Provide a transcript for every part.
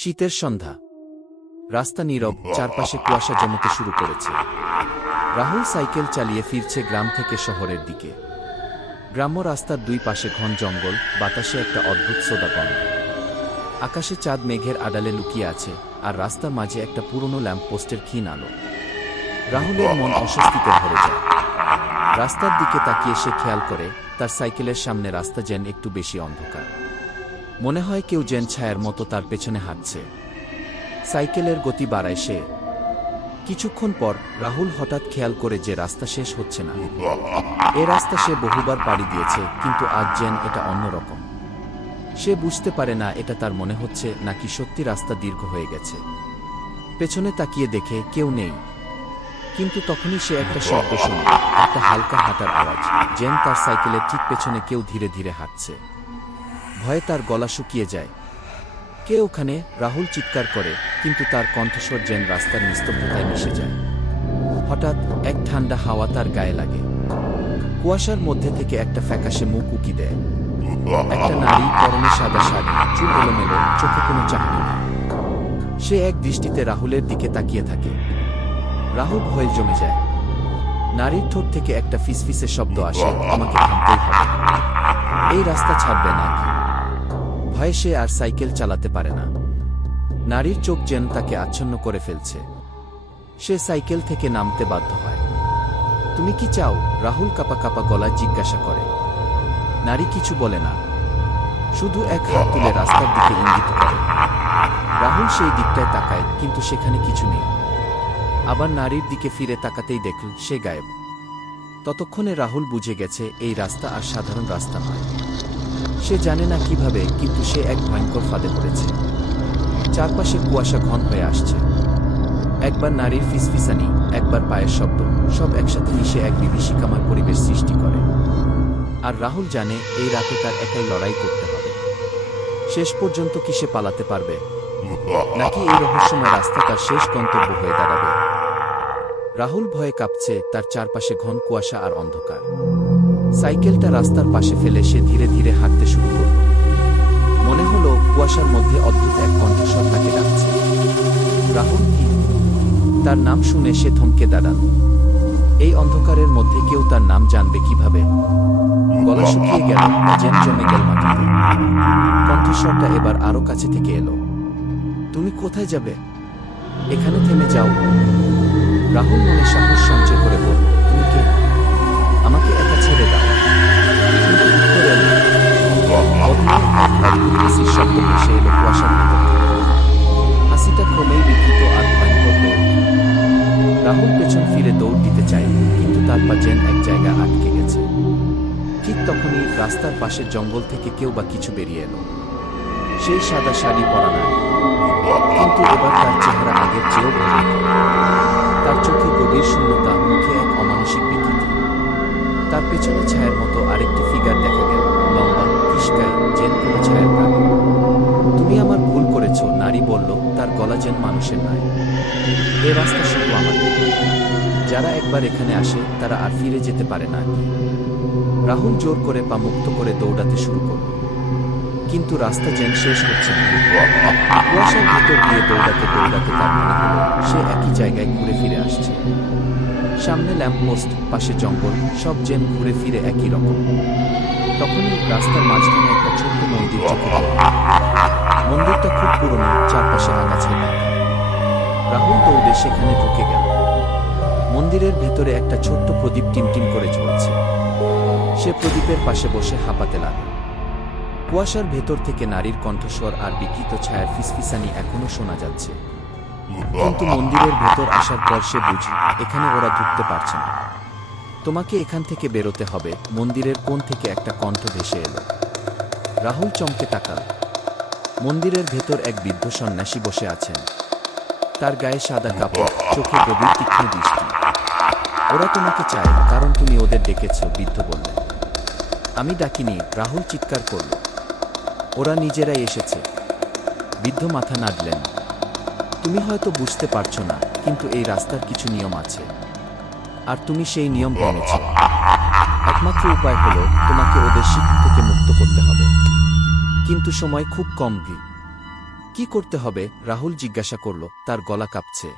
শীতের সন্ধ্যা। রাস্তা নীরব, চারপাশে কুয়াশা জমতে শুরু করেছে। রাহুল সাইকেল চালিয়ে ফিরছে গ্রাম থেকে শহরের দিকে। গ্রাম্য রাস্তার দুই পাশে ঘন জঙ্গল, বাতাসে একটা অদ্ভুত সোদা গন্ধ। আকাশে চাঁদ মেঘের আড়ালে লুকিয়ে আছে, আর রাস্তার মাঝে একটা পুরনো ল্যাম্পপোস্টের ক্ষীণ আলো। রাহুলের মন অস্বস্তিতে ভরে যায়। রাস্তার দিকে তাকিয়ে সে খেয়াল করে তার সাইকেলের সামনে রাস্তা যেন একটু বেশি অন্ধকার। মনে হয় কেউ যেন ছায়ার মতো তার পেছনে হাঁটছে। সাইকেলের গতি বাড়ায় সে। কিছুক্ষণ পর রাহুল হঠাৎ খেয়াল করে যে রাস্তা শেষ হচ্ছে না। এ রাস্তা সে বহুবার পাড়ি দিয়েছে, কিন্তু আজ যেন এটা অন্যরকম। সে বুঝতে পারে না এটা তার মনে হচ্ছে নাকি সত্যি রাস্তা দীর্ঘ হয়ে গেছে। পেছনে তাকিয়ে দেখে কেউ নেই, কিন্তু তখনই সে একটা শব্দ শোনে, একটা হালকা হাঁটার আওয়াজ, যেন তার সাইকেলের ঠিক পেছনে কেউ ধীরে ধীরে হাঁটছে। ভয়ে তার গলা শুকিয়ে যায়। কে ওখানে? রাহুল চিৎকার করে, কিন্তু তার কণ্ঠস্বর যেন রাস্তার নিস্তব্ধতায় মিশে যায়। হঠাৎ এক ঠান্ডা হাওয়া তার গায়ে লাগে। কুয়াশার মধ্যে থেকে একটা ফ্যাকাশে মুখ উকি দেয়। একটা নারী, পরনে সাদা শাড়ি, চুল এলোমেলো, চোখে কোনো চাহনি নেই। সে এক দৃষ্টিতে রাহুলের দিকে তাকিয়ে থাকে। রাহুল ভয়ে জমে যায়। নারীর ঠোঁট থেকে একটা ফিসফিসে শব্দ আসে, আমাকে থামতেই হবে। এই রাস্তা ছাড়বে নাকি? ভয়ে সে আর সাইকেল চালাতে পারে না। নারীর চোখ যেন তাকে আচ্ছন্ন করে ফেলছে। সে সাইকেল থেকে নামতে বাধ্য হয়। তুমি কি চাও? রাহুল কাঁপা কাঁপা গলায় জিজ্ঞাসা করে। নারী কিছু বলে না, শুধু এক হাত তুলে রাস্তার দিকে ইঙ্গিত করে। রাহুল সেই দিকটায় তাকায়, কিন্তু সেখানে কিছু নেই। আবার নারীর দিকে ফিরে তাকাতেই দেখল সে গায়েব। ততক্ষণে রাহুল বুঝে গেছে এই রাস্তা আর সাধারণ রাস্তা নয়। সে জানে না কিভাবে, কিন্তু সে এক ভয়ঙ্কর ফাঁদে পড়েছে। চারপাশে কুয়াশা ঘন হয়ে আসছে। একবার নারীর ফিসফিসানি, একবার পায়ের শব্দ, সব একসাথে মিশে এক বিভীষিকাময় পরিবেশ সৃষ্টি করে। আর রাহুল জানে এই রাতে তার একাই লড়াই করতে হবে। শেষ পর্যন্ত কি সে পালাতে পারবে, নাকি এই রহস্যময় রাস্তা তার শেষ গন্তব্য হয়ে দাঁড়াবে? রাহুল ভয়ে কাঁপছে, তার চারপাশে ঘন কুয়াশা আর অন্ধকার। সাইকেলটা রাস্তার পাশে ফেলে সে ধীরে ধীরে হাঁটতে শুরু করল। মনে হলো কুয়াশার মধ্যে অদ্ভুত এক কণ্ঠস্বর তাকে ডাকছে। রাহুল! কি? তার নাম শুনে সে থমকে দাঁড়াল। এই অন্ধকারের মধ্যে কেউ তার নাম জানবে কিভাবে? গলা শুকিয়ে গেল, যেন জমে গেল মাটিতে। কণ্ঠস্বরটা এবার আরো কাছে থেকে এলো। তুমি কোথায় যাবে? এখানে থেমে যাও। রাহুল মনে সাহস সঞ্চয় করে বলল, তুমি কে? আমাকে একা ছেড়ে দাও। কিন্তু উত্তর এল না। অদ্ভুত এক অদ্ভুত হাসির শব্দ ভেসে এলো কুয়াশার ভেতর থেকে। হাসিটা ক্রমেই বিকৃত আর ভয়ঙ্কর হয়ে উঠল। রাহুল পেছন ফিরে দৌড় দিতে চায়, কিন্তু তার পা যেন এক জায়গায় আটকে গেছে। ঠিক তখনই রাস্তার পাশের জঙ্গল থেকে কেউ বা কিছু বেরিয়ে এলো। সেই সাদা শাড়ি পরা নারী, কিন্তু এবার তার চেহারা আগের চেয়েও ভয়ঙ্কর। তার চোখে গভীর শূন্যতা, মুখে এক অমানসিক বিকৃতি। তার পেছনে ছায়ার মতো আরেকটি ফিগার দেখা গেল, লম্বা, কিসকায়, যেন কোনো ছায়ার প্রাণী। তুমি আমার ভুল করেছ, নারী বলল, তার গলা যেন মানুষের নয়। এ রাস্তা শুধু আমাদের। যারা একবার এখানে আসে তারা আর ফিরে যেতে পারে না। রাহুল জোর করে পা মুক্ত করে দৌড়াতে শুরু করল, কিন্তু রাস্তা যেন শেষ হচ্ছে না। কুয়াশার ভিতর দিয়ে দৌড়াতে দৌড়াতে তার মনে হলো সে একই জায়গায় ঘুরে ফিরে আসছে। সামনে ল্যাম্পপোস্ট, পাশে জঙ্গল, সব যেন ঘুরে ফিরে একই রকম। তখনই রাস্তার মাঝখানে একটা ছোট্ট মন্দির চোখে পড়ল। মন্দিরটা খুব পুরনো, চারপাশে আগাছা। রাহুল দৌড়ে সেখানে ঢুকে গেল। মন্দিরের ভেতরে একটা ছোট্ট প্রদীপ টিমটিম করে জ্বলছে। সে প্রদীপের পাশে বসে হাঁপাতে লাগল। কুয়াশার ভেতর থেকে নারীর কণ্ঠস্বর আর বিকৃত ছায়ার ফিসফিসানি এখনো শোনা যাচ্ছে। কিন্তু মন্দিরের ভেতর আসার পর সে বুঝি এখানে ওরা ঢুকতে পারছে না। তোমাকে এখান থেকে বেরোতে হবে। মন্দিরের কোণ থেকে একটা কণ্ঠ ভেসে এলো। রাহুল চমকে তাকাল। মন্দিরের ভেতর এক বৃদ্ধ সন্ন্যাসী বসে আছেন। তার গায়ে সাদা কাপড়, চোখে গভীর তীক্ষ্ণ দৃষ্টি। ওরা তোমাকে চায়, কারণ তুমি ওদের ডেকেছ, বৃদ্ধ বললেন। আমি ডাকিনি, রাহুল চিৎকার করল। ওরা নিজেরাই এসেছে। বৃদ্ধ মাথা নাড়লেন। তুমি হয়তো বুঝতে পারছো না, কিন্তু এই রাস্তার কিছু নিয়ম আছে, আর তুমি সেই নিয়ম ভেঙেছ। একমাত্র উপায় হলো তোমাকে ওদের শিক থেকে মুক্ত করতে হবে, কিন্তু সময় খুব কম। কি করতে হবে? রাহুল জিজ্ঞাসা করল, তার গলা কাঁপছে।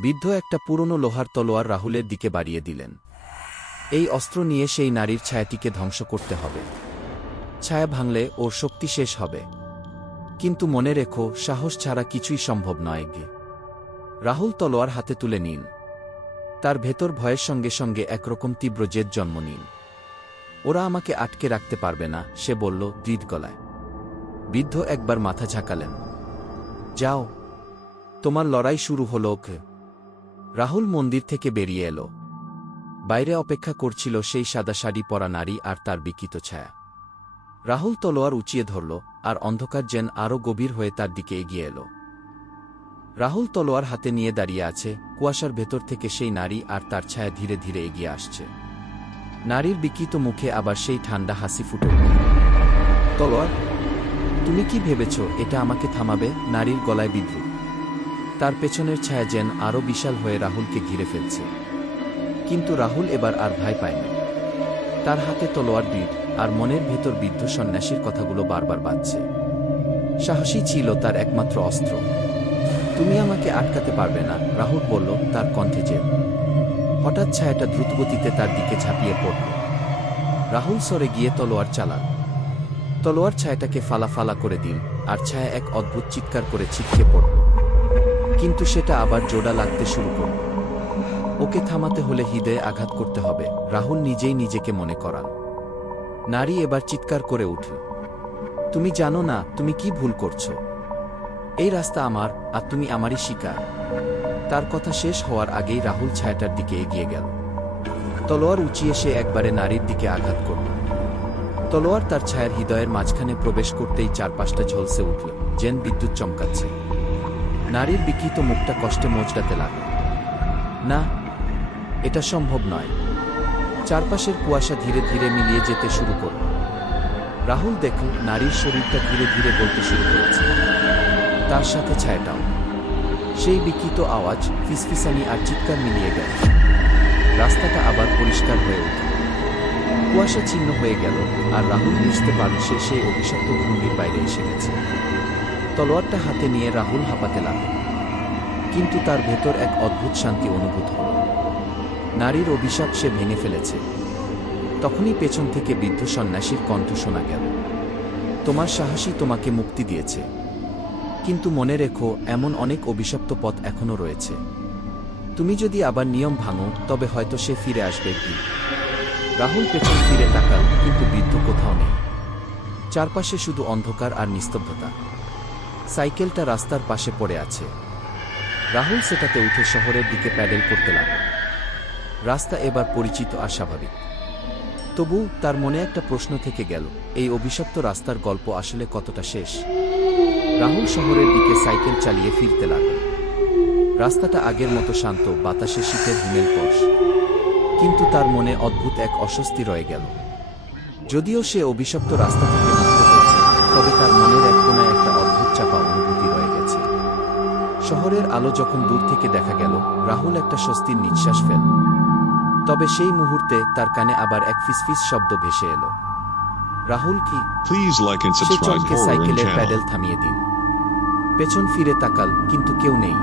বৃদ্ধ একটা পুরনো লোহার তলোয়ার রাহুলের দিকে বাড়িয়ে দিলেন। এই অস্ত্র নিয়ে সেই নারীর ছায়াটিকে ধ্বংস করতে হবে। ছায়া ভাঙলে ওর শক্তি শেষ হবে। কিন্তু মনে রেখো, সাহস ছাড়া কিছুই সম্ভব নয়। রাহুল তলোয়ার হাতে তুলে নিন। তার ভেতর ভয়ের সঙ্গে সঙ্গে একরকম তীব্র জেদ জন্ম নিন। ওরা আমাকে আটকে রাখতে পারবে না, সে বলল দৃঢ় গলায়। বৃদ্ধ একবার মাথা ঝাঁকালেন। যাও, তোমার লড়াই শুরু হল। রাহুল মন্দির থেকে বেরিয়ে এলো। বাইরে অপেক্ষা করছিল সেই সাদা শাড়ি পরা নারী আর তার বিকৃত ছায়া। রাহুল তলোয়ার উঁচিয়ে ধরল, আর অন্ধকার যেন আরও গভীর হয়ে তার দিকে এগিয়ে এলো। রাহুল তলোয়ার হাতে নিয়ে দাঁড়িয়ে আছে, কুয়াশার ভেতর থেকে সেই নারী আর তার ছায়া ধীরে ধীরে এগিয়ে আসছে। নারীর বিকৃত মুখে আবার সেই ঠান্ডা হাসি ফুটে উঠল। তলোয়ার? তুমি কি ভেবেছ এটা আমাকে থামাবে? নারীর গলায় বিদ্রুপ। তার পেছনের ছায়া যেন আরও বিশাল হয়ে রাহুলকে ঘিরে ফেলছে। কিন্তু রাহুল এবার আর ভয় পায়নি। তার হাতে তলোয়ার দৃঢ়, আর মনের ভেতর বৃদ্ধ সন্ন্যাসীর কথাগুলো বারবার বাজছে। সাহসী ছিল তার একমাত্র অস্ত্র। তুমি আমাকে আটকাতে পারবে না, রাহুল বলল, তার কণ্ঠে জেদ। হঠাৎ ছায়াটা দ্রুতগতিতে তার দিকে ঝাঁপিয়ে পড়ল। রাহুল সরে গিয়ে তলোয়ার চালাল। তলোয়ার ছায়াটাকে ফালা ফালা করে দিল, আর ছায়া এক অদ্ভুত চিৎকার করে ছিটকে পড়ল। কিন্তু সেটা আবার জোড়া লাগতে শুরু করল। ওকে থামাতে হলে হৃদয়ে আঘাত করতে হবে, রাহুল নিজেই নিজেকে মনে করান। নারী এবার চিৎকার করে উঠল, তুমি জানো না তুমি কি ভুল করছো? এই রাস্তা আমার, আর তুমি আমারই শিকার। তার কথা শেষ হওয়ার আগেই রাহুল ছায়াটার দিকে এগিয়ে গেল। তলোয়ার উঁচিয়ে সে একবারে নারীর দিকে আঘাত করল। তলোয়ার তার ছায়ার হৃদয়ের মাঝখানে প্রবেশ করতেই চারপাশটা ঝলসে উঠল, যেন বিদ্যুৎ চমকাচ্ছে। নারীর বিকৃত মুখটা কষ্টে মোচড়াতে লাগল। না, এটা সম্ভব নয়। চারপাশের কুয়াশা ধীরে ধীরে মিলিয়ে যেতে শুরু করল। রাহুল দেখল নারীর শরীরটা ধীরে ধীরে গলতে শুরু করেছে, তার সাথে ছায়াটাও। সেই বিকৃত আওয়াজ, ফিসফিসানি আর চিৎকার মিলিয়ে গেল। রাস্তাটা আবার পরিষ্কার হয়ে উঠল। কুয়াশা ছিন্ন হয়ে গেল, আর রাহুল বুঝতে পারল সে সেই অভিশপ্ত ভূমির বাইরে এসে গেছে। তলোয়ারটা হাতে নিয়ে রাহুল হাঁপাতে লাগল, কিন্তু তার ভেতর এক অদ্ভুত শান্তি অনুভূত হল। নারীর অভিশাপ সে ভেঙে ফেলেছে। তখনই পেছন থেকে বৃদ্ধ সন্ন্যাসীর কণ্ঠ শোনা গেল, তোমার সাহসী তোমাকে মুক্তি দিয়েছে, কিন্তু মনে রেখো এমন অনেক অভিশপ্ত পথ এখনও রয়েছে। তুমি যদি আবার নিয়ম ভাঙো তবে হয়তো সে ফিরে আসবে। রাহুল পেছন ফিরে তাকাল, কিন্তু বৃদ্ধ কোথাও নেই। চারপাশে শুধু অন্ধকার আর নিস্তব্ধতা। সাইকেলটা রাস্তার পাশে পড়ে আছে। রাহুল সেটাতে উঠে শহরের দিকে প্যাডেল করতে লাগল। রাস্তা এবার পরিচিত আর স্বাভাবিক। তবু তার মনে একটা প্রশ্ন থেকে গেল, এই অভিশপ্ত রাস্তার গল্প আসলে কতটা শেষ? রাহুল শহরের দিকে সাইকেল চালিয়ে ফিরতে লাগল। রাস্তাটা আগের মতো শান্ত, বাতাসে শীতের হিমেল স্পর্শ। কিন্তু তার মনে অদ্ভুত এক অস্বস্তি রয়ে গেল। যদিও সে অভিশপ্ত রাস্তা থেকে মুক্ত হয়েছে, তবে তার মনের এক কোণায় একটা অদ্ভুত চাপা অনুভূতি রয়ে গেছে। শহরের আলো যখন দূর থেকে দেখা গেল, রাহুল একটা স্বস্তির নিঃশ্বাস ফেলল। তবে সেই মুহূর্তে তার কানে আবার এক ফিসফিস শব্দ ভেসে এলো। রাহুল কি? Please like and say subscribe চমকে for Ring সাইকেলের channel. প্যাডেল থামিয়ে দিল। পেছন ফিরে তাকাল, কিন্তু কেউ নেই।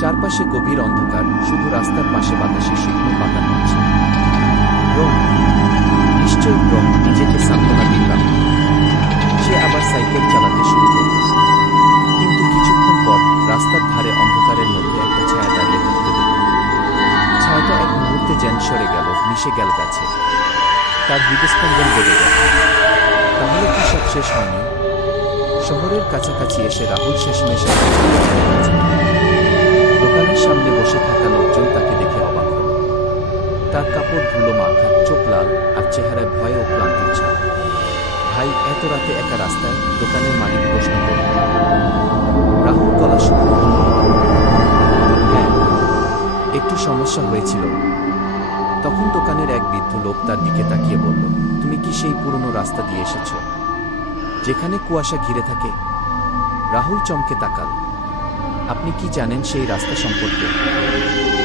চারপাশে গভীর অন্ধকার, শুধু রাস্তার পাশে বাতাসে শুকনো পাতা নাচছে। ব্রম, নিশ্চয়ই ব্রম, নিজেকে সান্ত্বনা দিল। সে আবার সাইকেল চালাতে শুরু করল। কিন্তু কিছুক্ষণ পর রাস্তার ধারে অন্ধকারের মধ্যে একটা ছায়া দাঁড়িয়ে থাকতে দেখল। ছায়াটা এক মুহূর্তে যেন সরে গেল, মিশে গেল গাছে। তার হৃদস্পন্দন বেড়ে গেল। তাহলে কি সব শেষ হয়নি? শহরের কাছাকাছি এসে রাহুল শেষমেশ দোকানের সামনে বসে থাকা লোকজন তাকে দেখে অবাক হল। তার কাপড় ধুলো মাখা, চোখ লাল, আর চেহারায় ভয় ও ক্লান্তির ছাপ। ভাই, এত রাতে একা রাস্তায়? দোকানের মালিক প্রশ্ন করল। রাহুল গলা শুকনো করল। হ্যাঁ, একটু সমস্যা হয়েছিল। তখন দোকানের এক বৃদ্ধ লোক তার দিকে তাকিয়ে বলল, তুমি কি সেই পুরনো রাস্তা দিয়ে এসেছ, যেখানে কুয়াশা ঘিরে থাকে? রাহুল চমকে তাকাল। আপনি কি জানেন সেই রাস্তা সম্পর্কে?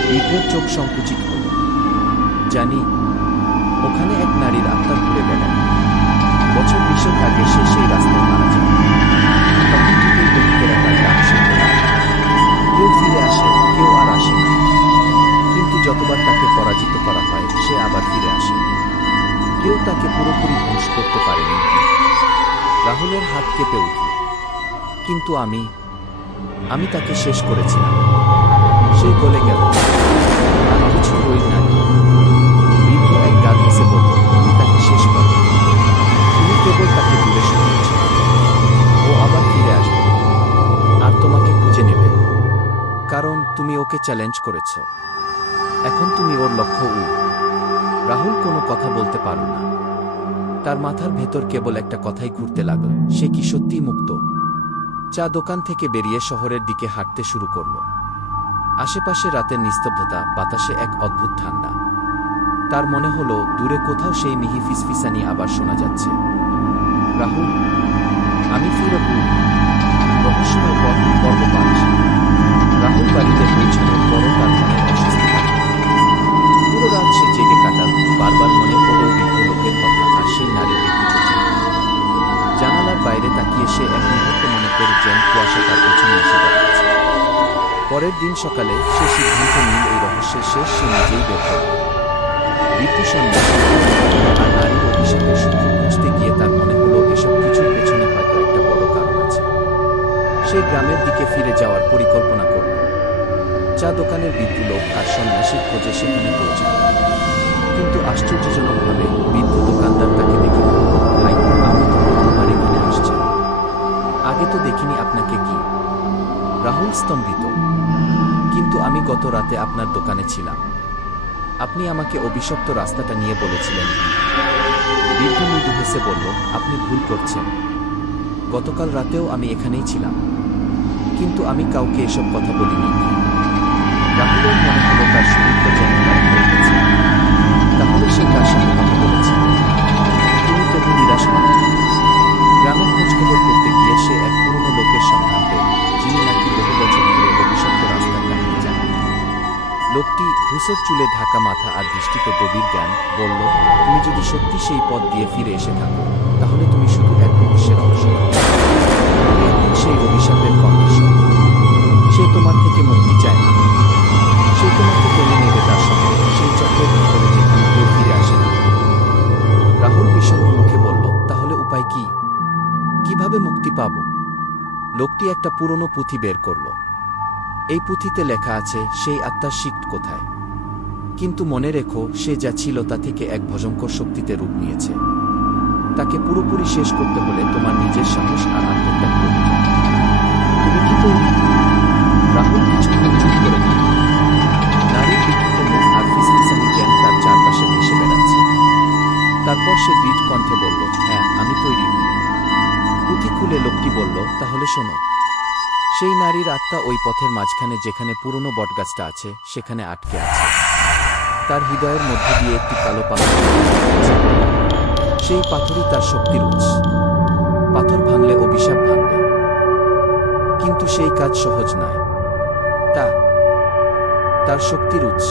বৃদ্ধের চোখ সংকুচিত হল। জানি, ওখানে এক নারীর আত্মা ঘুরে বেড়ায়। বছর 20 আগে সে সেই রাস্তায় মারা যায়। তখন থেকেই আবার ফিরে আসে। কেউ তাকে পুরোপুরি ধ্বংস করতে পারেনি। রাহুলের হাত কেঁপে উঠল। কিন্তু আমি তাকে শেষ করেছিলাম। সে গলে গেল। আর কিছু রইল না। বৃদ্ধ এক গাল হেসে বলল, তুমি তাকে শেষ করো। তুমি কেবল তাকে দূরে সরিয়েছ। ও আবার ফিরে আসবে আর তোমাকে খুঁজে নেবে, কারণ তুমি ওকে চ্যালেঞ্জ করেছ। এখন তুমি ওর লক্ষ্য। রাহুল কোনো কথা বলতে পারল না। তার মাথার ভেতর কেবল একটা কথাই ঘুরতে লাগল, সে কি সত্যিই মুক্ত? চা দোকান থেকে বেরিয়ে শহরের দিকে হাঁটতে শুরু করল। আশেপাশে রাতের নিস্তব্ধতা, বাতাসে এক অদ্ভুত ঠান্ডা। তার মনে হলো দূরে কোথাও সেই মিহি ফিসফিসানি আবার শোনা যাচ্ছে। রাহুল, আমি ফিরব। রহস্যময় পর্ব ৫। রাহুল বাড়িতে পৌঁছানোর পরও তার মনের অস্বস্তি কাটল। পুরো রাত সে জেগে কাটাল, বারবার মনে পড়ল বৃদ্ধ লোকের কথা আর সেই নারীর ব্যক্তিগত। জানালার বাইরে তাকিয়ে সে এক মুহূর্ত মনে করে যেন কুয়াশা তার পেছনে এসে দাঁড়িয়েছে। পরের দিন সকালে সে সিদ্ধান্ত নিল এই রহস্যের শেষ সে নিজেই বের করবে। বৃদ্ধ সন্ন্যাস আর নারীর অভিশাপের সূত্র খুঁজতে গিয়ে তার মনে হলো এসব কিছুর পেছনে হয়তো একটা বড় কারণ আছে। সে গ্রামের দিকে ফিরে যাওয়ার পরিকল্পনা করল। চা দোকানের বৃদ্ধ লোক আর সন্ন্যাসীর খোঁজে সেখানে পৌঁছাল। কিন্তু আশ্চর্যজনকভাবে বৃদ্ধ দোকানদার তাকে দেখে বলল, ভাই, আপনি তো প্রথমবার এখানে আসছেন। আগে তো দেখিনি আপনাকে। কি? রাহুল স্তম্ভিত। কিন্তু আমি গত রাতে আপনার দোকানে ছিলাম। আপনি আমাকে অভিশপ্ত রাস্তাটা নিয়ে বলেছিলেন। বৃদ্ধ মৃদু হেসে বলল, আপনি ভুল করছেন। গতকাল রাতেও আমি এখানেই ছিলাম, কিন্তু আমি কাউকে এসব কথা বলিনি। রাহুলের মনে হলো তার শরীরটা যেন নরম হয়ে গেছে। তাহলে সে কার সাথে কথা বলেছে? তিনি তবু নিরাশ মাত্র। গ্রামে খোঁজখবর করতে গিয়ে সে এক পুরনো লোকের সন্ধান পেল, যিনি নাকি বহু বছর ধরে অভিশপ্ত রাস্তার কাহিনী জানেন। লোকটি ধূসর চুলে ঢাকা মাথা আর দৃষ্টিতে গভীর জ্ঞান, বলল, তুমি যদি সত্যি সেই পথ দিয়ে ফিরে এসে থাকো, তাহলে তুমি শুধু এক রহস্যের অংশ। তুমি এখন সেই অভিশাপের কণ্ঠস্বর। সে তোমার থেকে মুক্তি চায় না। সে তোমাকে টেনে নেবে তার সঙ্গে, সেই চক্রের ভিতরে যেখানে কেউ ফিরে আসে না। রাহুল বিষণ্ণ মুখে বলল, তাহলে উপায় কি? কিভাবে মুক্তি পাব? লোকটি একটা পুরনো পুঁথি বের করল। এই পুঁথিতে লেখা আছে সেই আত্মার শিক্ট কোথায়। কিন্তু মনে রেখো, সে যা ছিল তা থেকে এক ভয়ঙ্কর শক্তিতে রূপ নিয়েছে। তাকে পুরোপুরি শেষ করতে হলে তোমার নিজের সাহস আর আত্মত্যাগ প্রয়োজন। তুমি কি তৈরি? রাহুল কিছুক্ষণ চুপ করে নিল। নারীর বিকৃত মুখ আর ফিসফিসানি যেন তার চারপাশে ভেসে বেড়াচ্ছে। তারপর সে দৃঢ় কণ্ঠে বলল, হ্যাঁ, আমি তৈরি। পুঁথি খুলে লোকটি বলল, তাহলে শোনো। সেই নারীর আত্মা ওই পথের মাঝখানে যেখানে পুরনো বটগাছটা আছে, সেখানে আটকে আছে। তার হৃদয়ের মধ্যে দিয়ে একটি কালো পাথর। সেই পাথরই তার শক্তির উৎস। পাথর ভাঙলে অভিশাপ ভাঙবে। কিন্তু সেই কাজ সহজ নয়। তার শক্তির উৎস।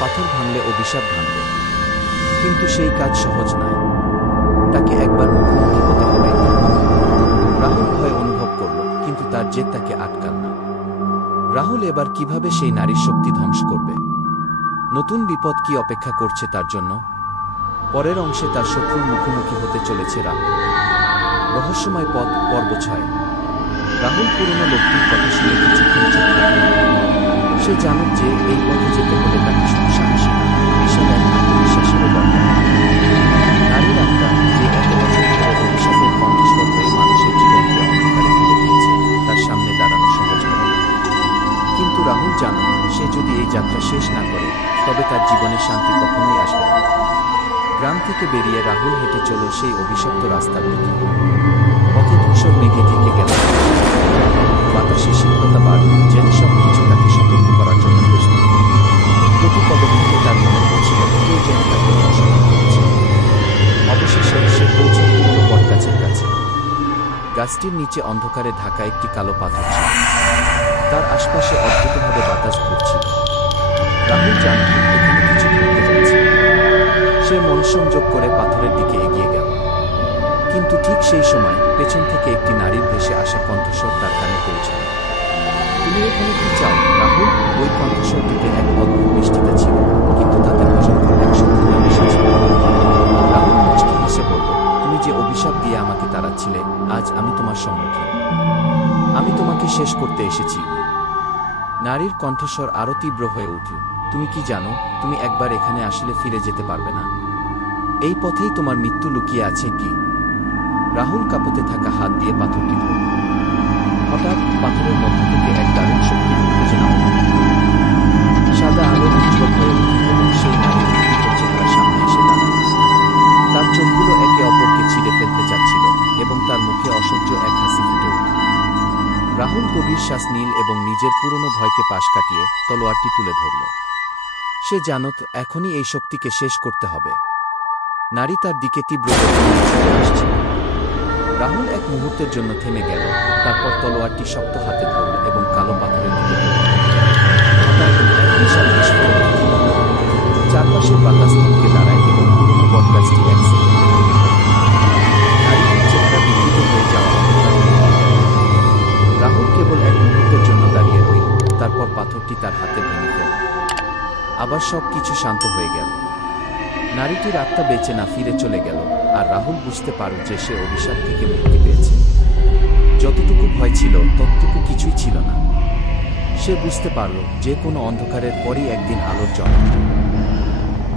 পাথর ভাঙলে অভিশাপ ভাঙবে, কিন্তু সেই কাজ সহজ নয়। তাকে একবার মুখোমুখি হতে হবে। রাহুল ভয় অনুভব করল, কিন্তু তার জেদ তাকে আটকাল না। রাহুল এবার কিভাবে সেই নারীর শক্তি ধ্বংস করবে? নতুন বিপদ কি অপেক্ষা করছে তার জন্য? পরের অংশে তার শত্রুর মুখোমুখি হতে চলেছে রাহুল। রহস্যময় পথ পর্ব ৬। রাহুল পুরনো লোকটির কথা শুনে কিছুক্ষণ চুপ থাকল। সে জানত যে এই পথে যেতে হলে তাকে শুধু সাহসী না, বিশাল এক আত্মবিশ্বাসেরও দরকার। নারীর আত্মা, যে এত বছর ধরে অভিশাপের কণ্ঠস্বর হয়ে মানুষের জীবনকে অন্ধকারে ফেলে দিয়েছে, তার সামনে দাঁড়ানো সহজ হবে না। কিন্তু রাহুল জানত, সে যদি এই যাত্রা শেষ না করে, তবে তার জীবনে শান্তি কখনোই আসবে না। গ্রাম থেকে বেরিয়ে রাহুল হেঁটে চলল সেই অভিশপ্ত রাস্তার দিকে। পথে ধূসর মেঘে ঢেকে গেল। বাতাসে শীতলতা বাড়ল, যেন সব কিছু তাকে সতর্ক করার জন্য প্রস্তুত। প্রতি পদক্ষেপে তার মনে পড়ছিল কেউ যেন তাকে অনুসরণ করছে। অবশেষে সে পৌঁছল পুরনো বটগাছের কাছে। গাছটির নিচে অন্ধকারে ঢাকা একটি কালো পাথর ছিল। তার আশপাশে অদ্ভুতভাবে বাতাস ঘুরছিল। রাহুল জানত এখানে কিছু ঘটতে যাচ্ছে। সে মনঃসংযোগ করে পাথরের দিকে এগিয়ে গেল। কিন্তু ঠিক সেই সময় পেছন থেকে একটি নারীর ভেসে আসা কণ্ঠস্বর তার কানে পৌঁছল। তুমি এখানে কি চাও, রাহুল? ওই কণ্ঠস্বরটিতে এক অদ্ভুত মিষ্টিতা ছিল, কিন্তু তাতে ভয়ঙ্কর এক শক্তি। দাঁড়াচ্ছিলে, আজ আমি তোমার সম্মুখীন। আমি তোমাকে শেষ করতে এসেছি। নারীর কণ্ঠস্বর আরও তীব্র হয়ে উঠল। তুমি কি জানো, তুমি একবার এখানে আসলে ফিরে যেতে পারবে না। এই পথেই তোমার মৃত্যু লুকিয়ে আছে কি? রাহুল কাঁপতে থাকা হাত দিয়ে পাথরটি ধরল। হঠাৎ পাথরের মধ্য থেকে এক দারুণ শক্তির উত্তেজনা অনুভূত হল। সাদা আলো উজ্জ্বল হয়ে উঠল এবং সেই নারীর বিকৃত চেহারা সামনে এসে দাঁড়াল। তার চোখগুলো একে অপরকে ছিঁড়ে ফেলতে চাচ্ছিল এবং তার মুখে অসহ্য এক হাসি ফুটে উঠল। রাহুল গভীর শ্বাস নিল এবং নিজের পুরনো ভয়কে পাশ কাটিয়ে তলোয়ারটি তুলে ধরল। সে জানত এখনই এই শক্তিকে শেষ করতে হবে। নারী তার দিকে তীব্র গতিতে ছুটে আসছে। রাহুল এক মুহূর্তের জন্য থেমে গেল, তারপর তলোয়ারটি শক্ত হাতে ধরল এবং কালো পাথরের দিকে ধরল। হঠাৎ এক বিশাল বিস্ফোরণ হল। চারপাশের বাতাস থমকে দাঁড়ায় এবং পুরনো বটগাছটি এক সেকেন্ডে ভেঙে পড়ল। নারীটির চেহারা বিকৃত হয়ে যাওয়া অন্ধকার হয়ে গেল। রাহুল কেবল এক মুহূর্তের জন্য দাঁড়িয়ে রইল, তারপর পাথরটি তার হাতে ভেঙে ফেলল। আবার সব কিছু শান্ত হয়ে গেল। নারীটির আত্মা বেঁচে না ফিরে চলে গেল, আর রাহুল বুঝতে পারল যে সে অভিশাপ থেকে মুক্তি পেয়েছে। যতটুকু ভয় ছিল ততটুকু কিছুই ছিল না। সে বুঝতে পারল যে কোনো অন্ধকারের পরই একদিন আলোর জন্ম।